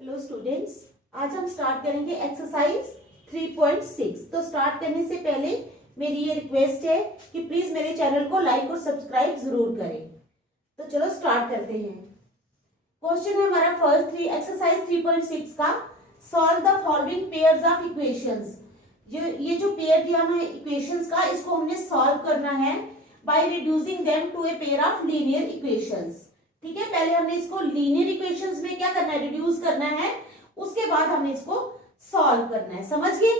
Hello students, आज हम start करेंगे एक्सरसाइज 3.6। तो स्टार्ट करने से पहले मेरी ये रिक्वेस्ट है कि प्लीज मेरे चैनल को लाइक और सब्सक्राइब जरूर करें। तो चलो स्टार्ट करते हैं। क्वेश्चन है हमारा फर्स्ट एक्सरसाइज 3.6 का, solve the following pairs of equations. ये जो पेयर दिया हमें इक्वेशंस का, इसको हमने सॉल्व करना है by reducing them to a pair of linear equations. ठीक है, पहले हमने इसको लीनियर इक्वेशंस में क्या करना है, रिड्यूस करना है, उसके बाद हमने इसको सॉल्व करना है। समझ गए?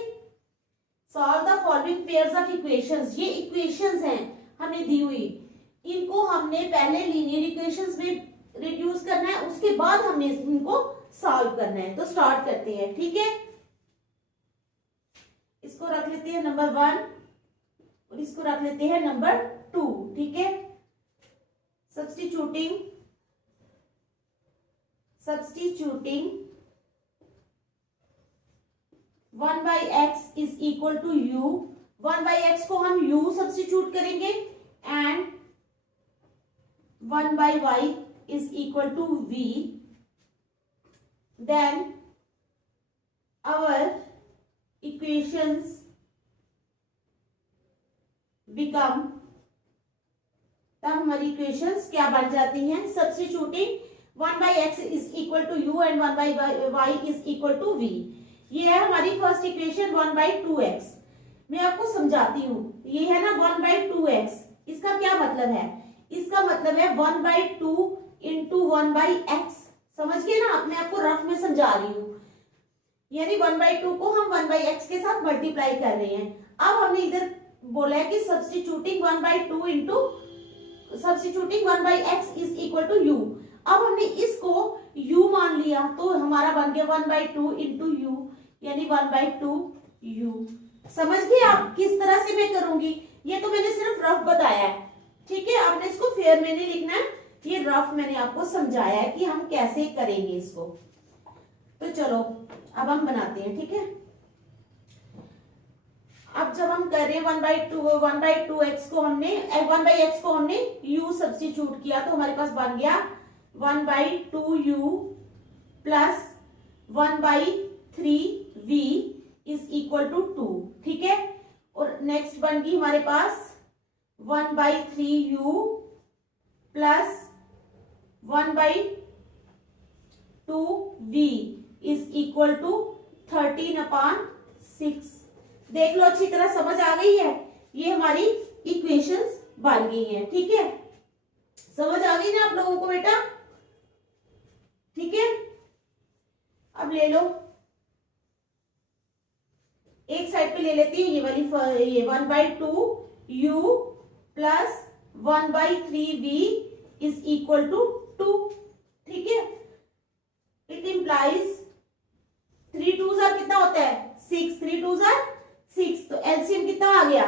Solve the following pairs of equations. ये इक्वेशंस हैं हमें दी हुई, इनको हमने पहले लीनियर इक्वेशंस में रिड्यूस करना है, उसके बाद हमने इनको सॉल्व करना है। तो स्टार्ट करते हैं। ठीक है, इसको रख लेते हैं नंबर 1 और इसको रख लेते हैं नंबर 2। ठीक है, substituting 1 by x is equal to u। 1 by x को हम u सब्स्टिट्यूट करेंगे and 1 by y is equal to v। then our equations become, तब हमारी इक्वेशंस क्या बन जाती हैं, substituting 1 by x is equal to u and 1 by y is equal to v। ये है हमारी फर्स्ट इक्वेशन 1 by 2x। मैं आपको समझाती हूँ। ये है ना 1 by 2x, इसका क्या मतलब है? इसका मतलब है 1 by 2 into 1 by x। समझ गए ना? मैं आपको रफ में समझा रही हूँ। यानी 1 by 2 को हम 1 by x के साथ मल्टीप्लाई कर रहे हैं। अब हमने इधर बोला है कि substituting 1 by 2 into substituting 1 by x is equal to u। अब हमने इसको u मान लिया तो हमारा बन गया 1 by 2 into u, यानी 1 by 2 u। समझ गए आप किस तरह से मैं करूंगी? ये तो मैंने सिर्फ रफ बताया है। ठीक है, आपने इसको फेयर में नहीं लिखना है, ये रफ मैंने आपको समझाया है कि हम कैसे करेंगे इसको। तो चलो अब हम बनाते हैं। ठीक है, अब जब हम कर रहे हैं 1 by 2x को हमने 1 by x को हमने u सब्स्टिट्यूट किया तो हमारे पास बन गया 1 by 2u plus 1 by 3v is equal to 2। ठीक है, और नेक्स्ट बन गई हमारे पास 1 by 3u plus 1 by 2v is equal to 13/6। देख लो, अच्छी तरह समझ आ गई है? ये हमारी इक्वेशंस बन गई हैं। ठीक है, समझ आ गई ना आप लोगों को बेटा? ठीक है, अब ले लो, एक साइड पे ले लेती है ये वाली, ये 1 by 2u plus 1 by 3v is equal to 2। ठीक है, इट इंप्लाइज 3 2s आर कितना होता है 6, 3 2s आर 6, तो एलसीएम कितना आ गया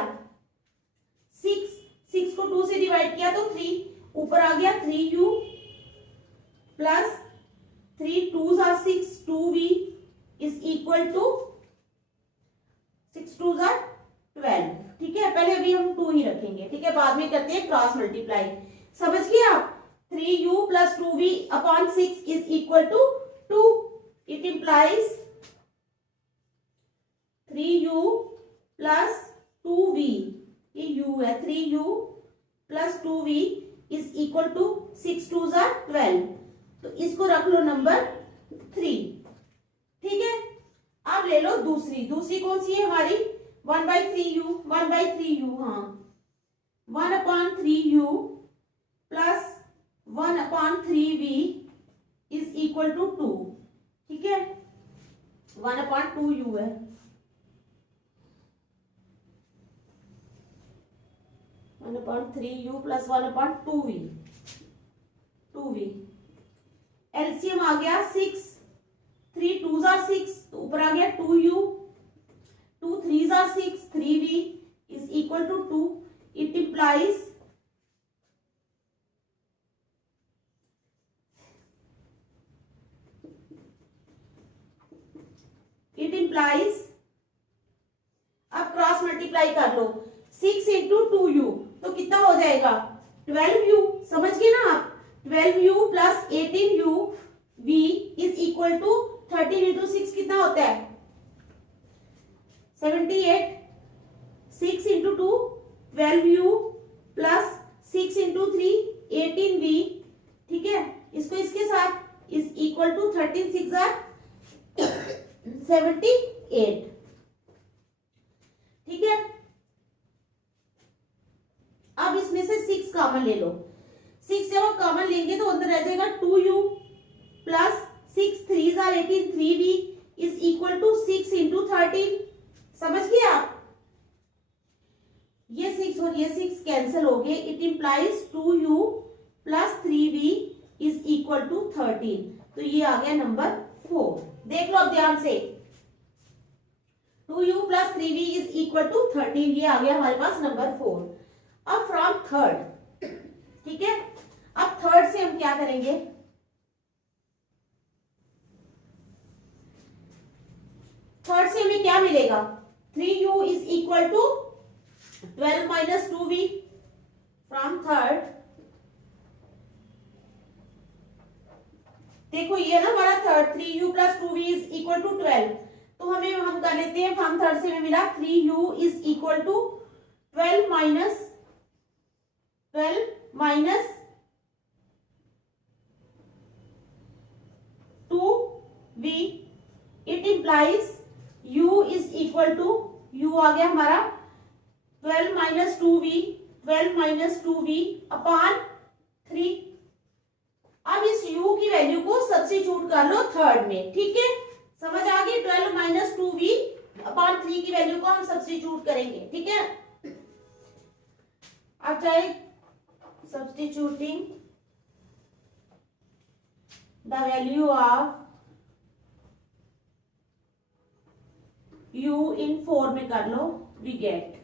6 को 2 से डिवाइड किया तो 3, ऊपर आ गया 3u plus 3 2s are 6, 2v is equal to 6 2s are 12। ठीक है, पहले अभी हम 2 ही रखेंगे। ठीक है, बाद में करते हैं क्रॉस मल्टीप्लाई। समझ गए आप? 3u plus 2v upon 6 is equal to 2। It implies 3u plus 2v, ये u है, 3u plus 2v is equal to 6 2s are 12। तो इसको रख लो नंबर 3। ठीक है, अब ले लो दूसरी कौन सी है हमारी 1 by 3u, हाँ 1/3u plus 1/3v is equal to 2। ठीक है, 1/2u है, one upon 3u plus 1/2v, 2v। LCM आ गया 6, 3 2s आर 6, तो ऊपर आ गया 2u, 2 3s are 6, 3v is equal to 2। It implies अब क्रॉस मल्टीप्लाई कर लो, 6 into 2u तो कितना हो जाएगा 12u। समझ गए ना आप? 12u plus 18u v is equal to होता है 78, 6 into 2 12u plus 6 into 3 18v, ठीक है। इसको इसके साथ इज इक्वल टू 13 6 78, ठीक है। अब इसमें से 6 कॉमन ले लो। 6 जब आप कॉमन लेंगे तो अंदर रह जाएगा 2u plus 6 3 18 3v is equal to 6 into 13। समझ गए आप? ये 6 और ये 6 कैंसिल हो गए। It implies 2u plus 3v is equal to 13। तो ये आ गया नंबर 4। देख लो अब ध्यान से, 2u plus 3v is equal to 13, ये आ गया हमारे पास नंबर 4। अब फ्रॉम थर्ड, ठीक है। अब थर्ड से हम क्या करेंगे, थर्ड से हमें क्या मिलेगा, 3u is equal to 12 minus 2v from third. देखो ये ना हमारा third 3u plus 2v is equal to 12, तो हम कर लेते हैं फ्रॉम थर्ड से हमें मिला 3u is equal to 12 minus 2v। It implies u is equal to, u आ गया हमारा 12 माइनस 2v अपॉन 3। अब इस u की वैल्यू को सब्स्टिट्यूट कर लो थर्ड में, ठीक है। समझ आ गई? 12 माइनस 2v अपॉन 3 की वैल्यू को हम सब्स्टिट्यूट करेंगे, ठीक है। अब try substituting the value of u in 4 में कर लो, वी गेट,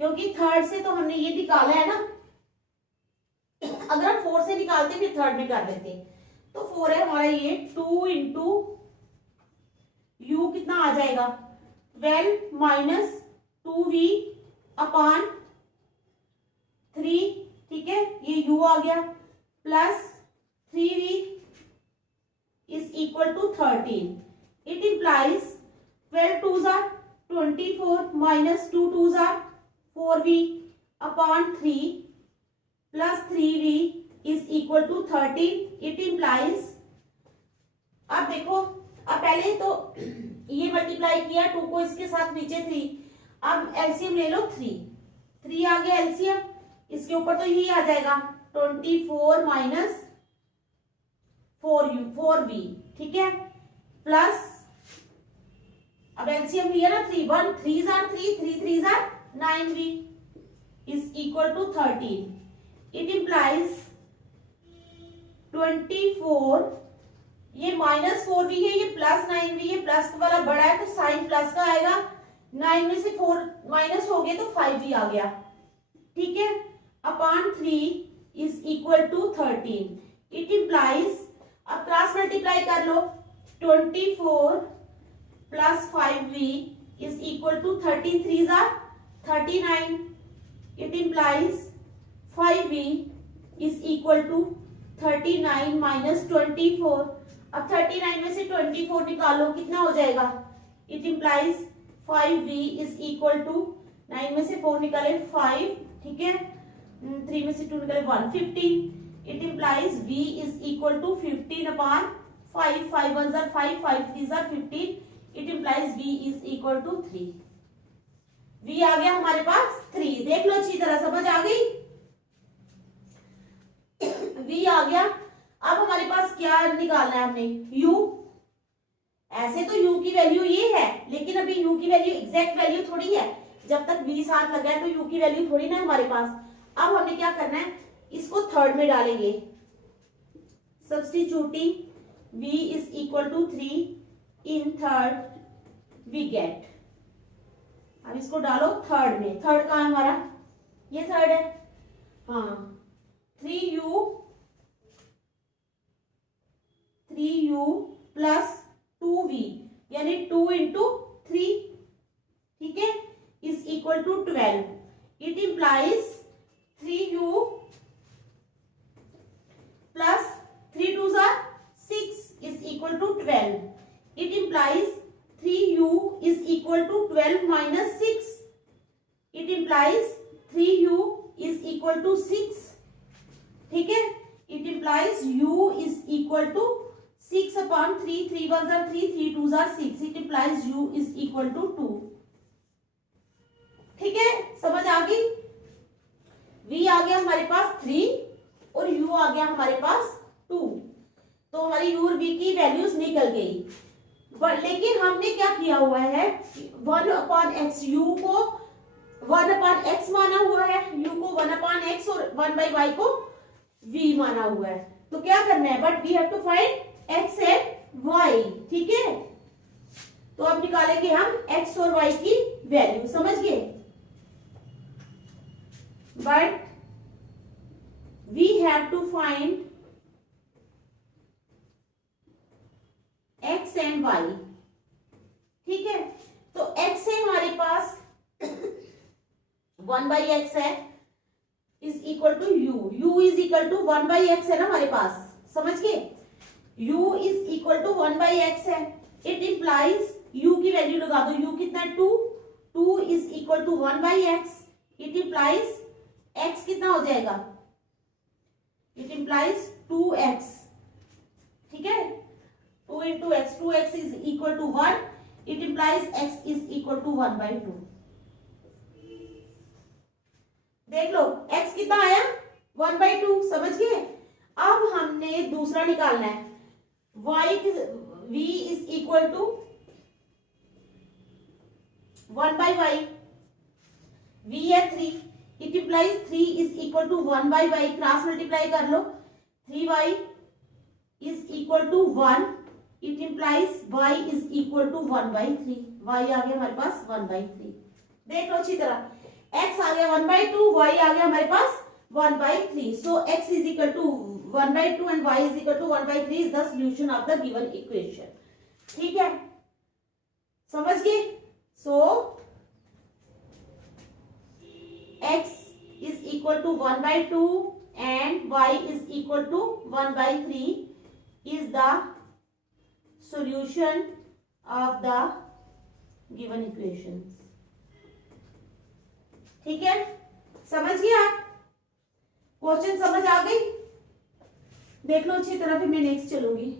क्योंकि थर्ड से तो हमने ये निकाला है ना, अगर हम 4 से निकालते फिर थर्ड में कर लेते, तो 4 है हमारा ये 2 इंटू u कितना आ जाएगा 12 माइनस 2v अपॉन 3, ठीक है। ये u आ गया plus 3v is equal to 13। It implies 12 2s are 24 minus 2 2s are 4v upon 3 plus 3v is equal to 13। It implies, अब देखो, अब पहले तो ये मल्टीप्लाई किया 2 को इसके साथ नीचे 3, अब एलसीएम ले लो 3 आ गया एलसीएम, इसके ऊपर तो यही आ जाएगा 24 माइनस 4v, ठीक है, प्लस अब एलसीएम लिया ना 3 1 3s are 3 3 3s are 9v is equal to 13। It implies 24, ये माइनस 4v है, ये प्लस 9v, ये प्लस वाला बड़ा है तो साइन प्लस का आएगा, 9 में से 4 माइनस हो गए तो 5v आ गया, ठीक है, upon 3 is equal to 13। It implies, अब क्रॉस मल्टीप्लाई कर लो, 24 plus 5v is equal to 13 3s are 39। It implies 5v is equal to 39 minus 24। अब 39 में से 24 निकालो, कितना हो जाएगा, it implies 5v is equal to 9 में से 4 निकाले 5, ठीक है, 3 में से 2 निकाले 1 15। It implies v is equal to 15 upon 5 5 1s are 5 5 3s are 15। It implies v is equal to 3। v आ गया हमारे पास 3, देख लो अच्छी तरह, समझ आ गई? v आ गया। अब हमारे पास क्या निकालना है हमने, u। ऐसे तो u की वैल्यू ये है, लेकिन अभी u की वैल्यू एग्जैक्ट वैल्यू थोड़ी है, जब तक v साथ लगा है तो u की वैल्यू थोड़ी ना हमारे पास। अब हमने क्या करना है, इसको थर्ड में डालेंगे, substituting v is equal to 3 in third we get. अब इसको डालो थर्ड में, थर्ड कहाँ है हमारा, ये थर्ड है, हाँ, 3u प्लस 2v यानी 2 इंटू 3, ठीक है, is equal to 12। It implies 3u plus 3 2s are 6 is equal to 12। It implies 3u is equal to 12 minus 6. It implies 3u is equal to 6. ठीक है, it implies u is equal to 6 upon 3. 3 1 are 3, 3 2 are 6. It implies u is equal to 2. ठीक है, समझ आ गई. v आ गया हमारे पास 3 और u आ गया हमारे पास 2. तो हमारी u और v की वैल्यूज निकल गई. बट लेकिन हमने क्या किया हुआ है, 1 अपॉन एक्स, u को 1 अपॉन एक्स माना हुआ है, u को 1 अपॉन एक्स और 1 बाई वाई को v माना हुआ है. तो क्या करना है, but we have to find x and y. ठीक है, तो अब निकालेंगे हम x और y की वैल्यू. समझ गए. But we have to find x and y. ठीक है, तो x है हमारे पास 1 बाई एक्स है is equal to u is equal to 1 by x है ना हमारे पास. समझ गए, u is equal to 1 by x है. इट इंप्लाइज u की वैल्यू लगा दो, u कितना है 2 is equal to 1 by x. It implies x कितना हो जाएगा, इट इंप्लाइज 2x. ठीक है, 2 into x, 2x is equal to 1. It implies x is equal to 1 by 2. देख लो x कितना आया 1 बाई 2. समझ गए. अब हमने दूसरा निकालना है, y v is equal to 1 by y. v है 3. It implies 3 is equal to 1 by y. Cross multiply कर लो, 3y is equal to 1. It implies y is equal to 1 by 3. y आ गया हमारे पास 1 बाई 3. देख लो अच्छी तरह, x आ गया 1 बाई 2, y आ गया हमारे पास 1 by 3. So x is equal to 1 by 2 and y is equal to 1 by 3 is the solution of the given equation. ठीक है, समझ गए. So x is equal to 1 by 2 and y is equal to 1 by 3 is the solution of the given equations. ठीक है, समझ गए आप. Question समझ आ गई. देख लो अच्छी तरह, फिर मैं नेक्स्ट चलूंगी.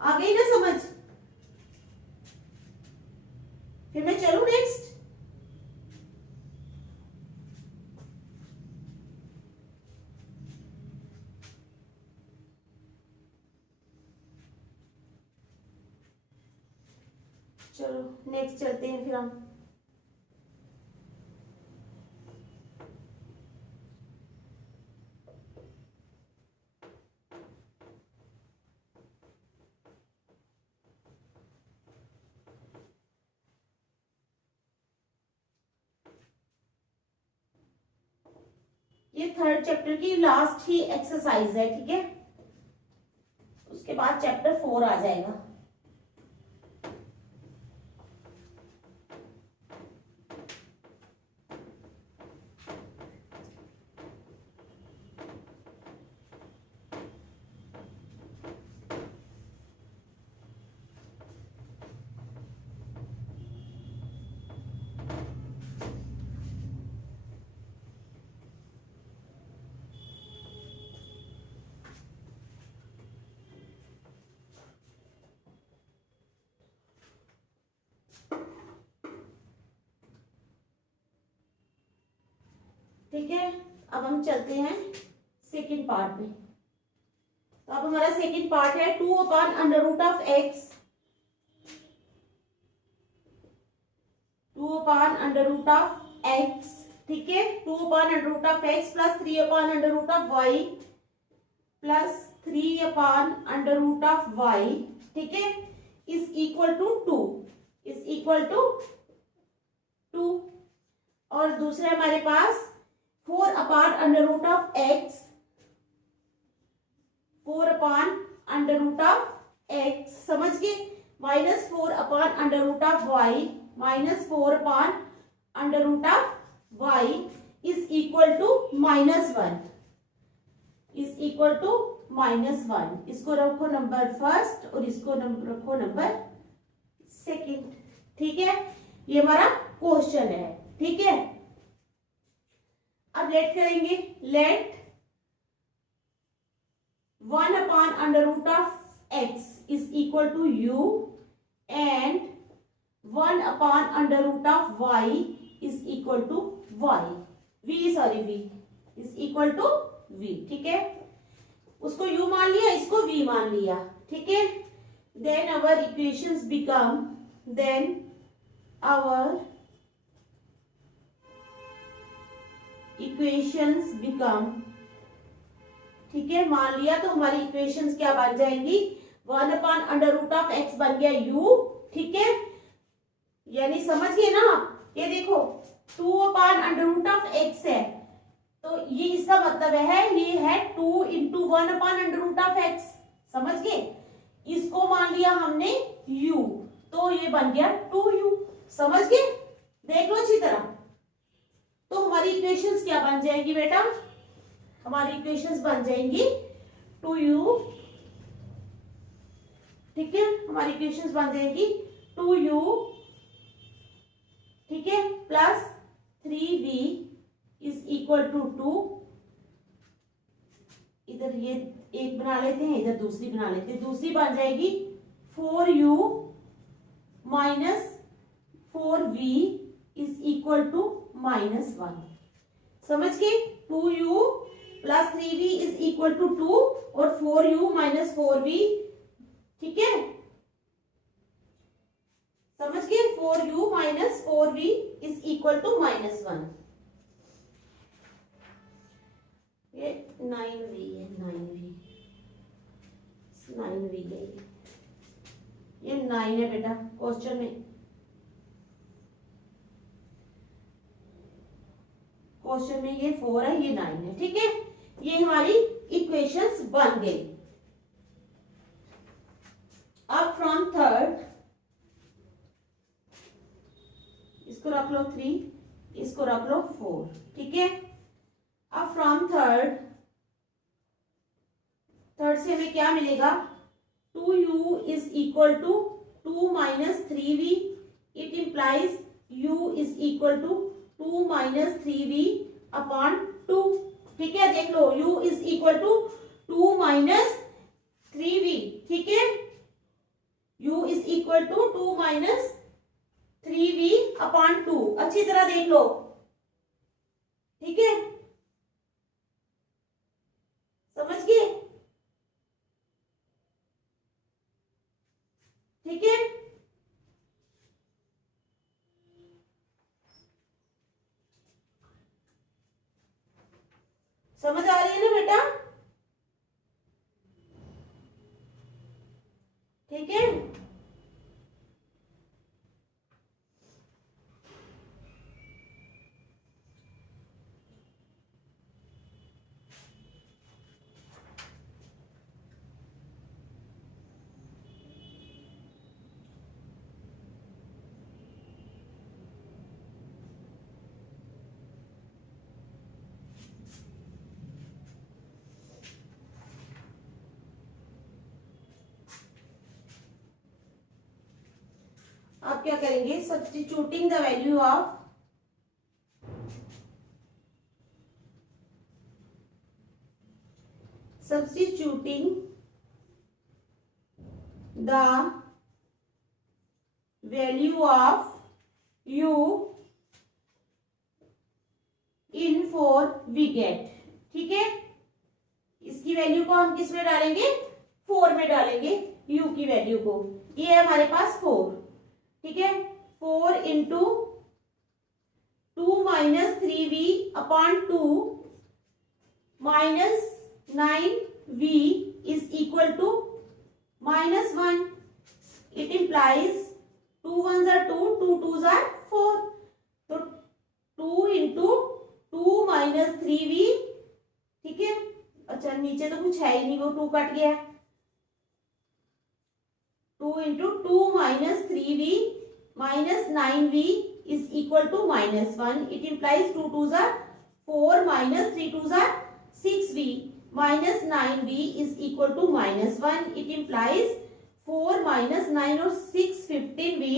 आ गई ना समझ. फिर मैं चलूं नेक्स्ट. चलो नेक्स्ट चलते हैं फिर हम. ये थर्ड चैप्टर की लास्ट ही एक्सरसाइज है. ठीक है, उसके बाद चैप्टर 4 आ जाएगा. ठीक है, अब हम चलते हैं सेकंड पार्ट में. तो अब हमारा सेकंड पार्ट है 2 upon under root of x. 2 upon under root of x. ठीक है, 2 upon under root of x plus 3 upon under root of y plus 3 upon under root of y. ठीक है, is equal to 2. Is equal to 2. और दूसरे हमारे पास 4 upon under root of x. 4 upon under root of x. समझ गए. -4 upon under root of Y -4 upon under root of y is equal to -1, is equal to -1। इसको रखो number first और इसको रखो नंबर सेकंड। ठीक है, ये हमारा क्वेश्चन है। ठीक है, अब लेट करेंगे। Let 1 upon under root of x is equal to u and 1 upon under root of y is equal to y, v is equal to v। ठीक है, उसको u मान लिया, इसको v मान लिया। ठीक है, then our equations become, then our equations become, ठीक है, मान लिया तो हमारी इक्वेशंस क्या बन जाएंगी, 1 upon under root of x बन गया u। ठीक है, यानी समझ गए ना आप, ये देखो 2 upon under root of x है, तो ये इसका मतलब है, ये है 2 into 1 upon under root of x। समझ गए, इसको मान लिया हमने u, तो ये बन गया 2u। समझ गए, देख लो अच्छी तरह। तो हमारी इक्वेशंस क्या बन जाएंगी बेटा, हमारी इक्वेशंस बन जाएंगी 2u। ठीक है, हमारी इक्वेशंस बन जाएंगी 2u, ठीक है, plus 3v is equal to 2। इधर ये एक बना लेते हैं, इधर दूसरी बना लेते हैं। दूसरी बन जाएगी 4u minus 4v is equal to -1। समझ गए, 2u plus 3v is equal to 2 और 4u माइनस 4v। ठीक है, समझ गए, 4u minus 4v is equal to -1। ये 9v है, 9v है, ये 9 है बेटा क्वेश्चन में। क्वेश्चन में ये 4 है, ये 9 है। ठीक है, ये हमारी इक्वेशंस बन गई। अब फ्रॉम थर्ड, इसको रख लो 3, इसको रख लो 4। ठीक है, अब फ्रॉम थर्ड से हमें क्या मिलेगा, 2u is equal to 2 minus 3v। It implies u is equal to 2 minus 3v upon 2। ठीक है, देख लो, u is equal to 2 minus 3v। ठीक है, u is equal to 2 minus 3v upon 2। अच्छी तरह देख लो। ठीक है, समझ गए। ठीक है, समझ आ रही है ना बेटा। ठीक है, आप क्या करेंगे, substituting the value of u in 4 we get. ठीक है, इसकी वैल्यू को हम किस में डालेंगे, 4 में डालेंगे u की वैल्यू को। ये है हमारे पास 4। ठीक है, 4 into 2 minus 3v upon 2 minus 9v is equal to -1। It implies 2 1s are 2, 2 2s are 4। तो 2 इंटू 2 माइनस 3v। ठीक है, अच्छा नीचे तो कुछ है ही नहीं, वो 2 कट गया। 2 into 2 minus 3v minus 9v is equal to -1. It implies 2 2s are 4 minus 3 2s are 6v minus 9v is equal to -1. It implies 4 minus 9 or 6 15v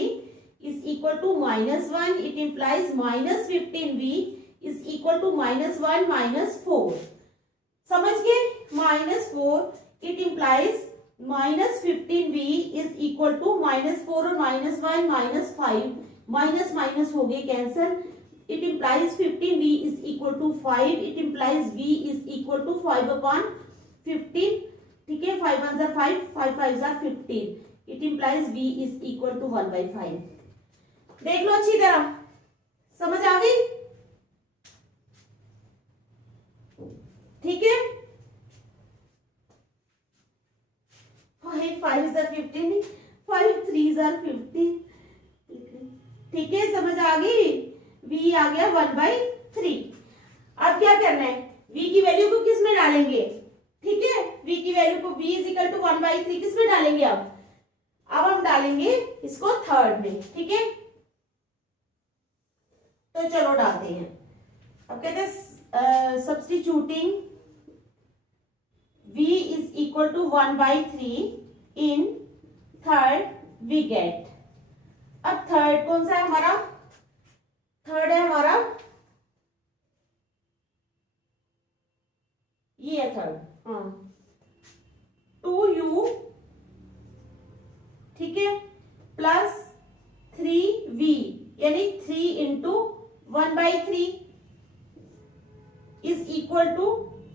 is equal to -1. It implies minus 15v is equal to -1 minus 4. समझ गए? -4. It implies minus 15v is equal to -4 और -1 -5. Minus minus हो गए cancel. It implies 15v is equal to 5. It implies v is equal to 5 upon 15. ठीक है, 5 1s are 5, 5 5s are 15. It implies v is equal to 1/5. देख लो अच्छी तरह, समझ आ गई? ठीक है, 5 5s are 15, 5 3s are 15. ठीक है, समझ आ गई? v आ गया 1/3. अब क्या करना है, v की वैल्यू को किस में डालेंगे? ठीक है, v की वैल्यू को v इज इक्वल टू 1/3 किस में डालेंगे? अब हम डालेंगे इसको थर्ड में. ठीक है, तो चलो डालते हैं. अब कहते हैं substituting v is equal to 1/3 in third we get. अब थर्ड कौन सा है हमारा? थर्ड है हमारा ये है थर्ड. हाँ, 2u, ठीक है, प्लस 3v यानी 3 इंटू 1/3 इज इक्वल टू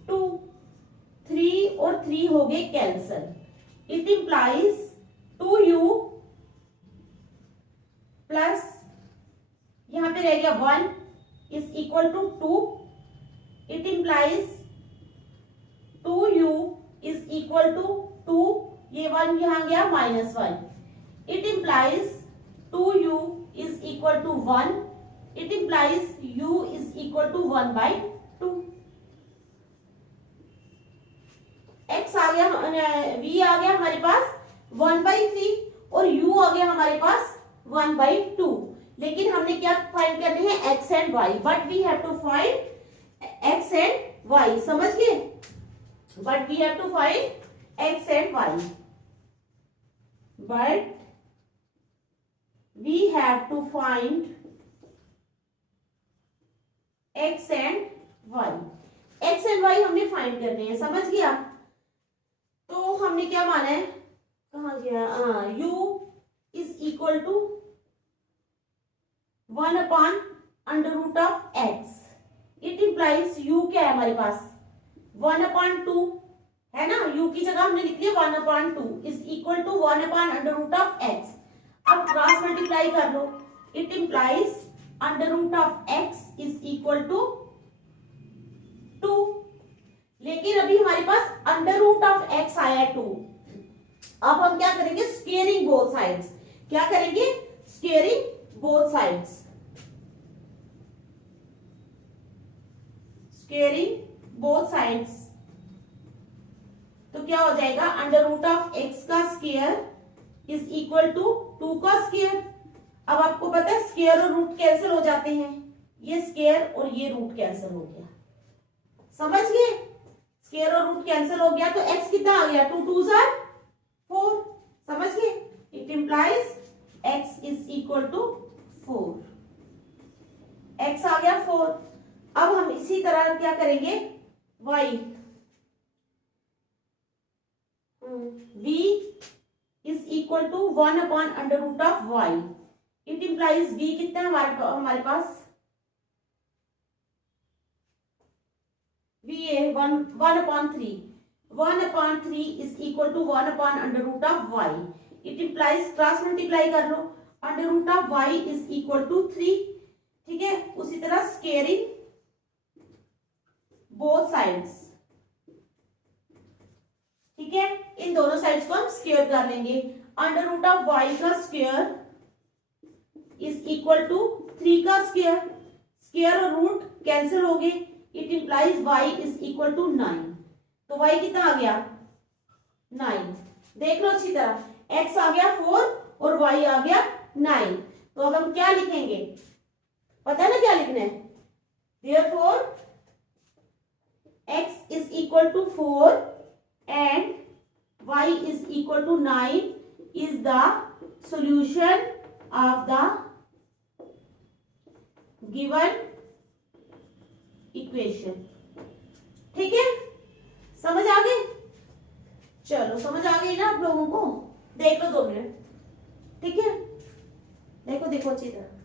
2. 3 और 3 हो गए cancel. It implies 2u plus यहां पे रह गया 1 is equal to 2. It implies 2u is equal to 2. ये 1 यहां गया -1. It implies 2u is equal to 1. It implies u is equal to 1/2. x आ गया, v आ गया हमारे पास 1/3 और u आ गया हमारे पास 1/2. लेकिन हमने क्या फाइंड करने हैं? x and y. But we have to find x and y. समझ गए? But we have to find x and y. But we have to find x and y. x and y हमने find करने हैं. समझ गया? तो हमने क्या माना है? कहाँ गया? u is equal to 1 upon under root of x. It implies u क्या है हमारे पास? 1/2 है ना. u की जगह हमने लिख लिया 1/2 is equal to 1 upon under root of x. अब क्रॉस मल्टीप्लाई कर लो. It implies under root of x is equal to 2. लेकिन अभी हमारे पास अंडर रूट ऑफ x आया 2. अब हम क्या करेंगे? Squaring both sides. क्या करेंगे? Squaring both sides. Squaring both sides. तो क्या हो जाएगा? अंडर रूट ऑफ x का स्क्वायर इज इक्वल टू 2 का स्क्वायर. अब आपको पता है स्क्वायर और रूट कैंसिल हो जाते हैं. ये स्क्वायर और ये रूट कैंसिल हो गया. समझ गए? स्क्वायर और रूट कैंसिल हो गया तो x कितना आ गया? 2 2s are 4. समझ गए? It implies x is equal to 4. x आ गया 4. अब हम इसी तरह क्या करेंगे? y. v is equal to 1 upon under root of y. It implies v कितना हमारे पास? v है 1/3. 1/3 is equal to 1 upon under root of y. It implies cross multiply कर लो. Under root of y is equal to 3. ठीक है, उसी तरह स्क्वेयरिंग बोथ साइड्स. ठीक है, इन दोनों साइड्स को हम स्क्वायर कर लेंगे. अंडर रूट ऑफ y का स्क्वायर इज इक्वल टू 3 का स्क्वायर. स्क्वायर और रूट कैंसिल हो गए. It implies y is equal to 9. तो y कितना आ गया? 9. देख लो अच्छी तरह, x आ गया 4 और y आ गया 9. तो अब हम क्या लिखेंगे? पता है ना क्या लिखना है? Therefore x is equal to 4 and y is equal to 9 is the solution of the given equation. ठीक है, समझ आ गई? चलो समझ आ गई ना आप लोगों को? देख लो 2 मिनट, ठीक है? देखो देखो अच्छी तरह।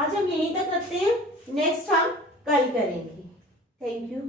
आज हम यहीं तक रखते हैं, नेक्स्ट हम कल करेंगे। Thank you.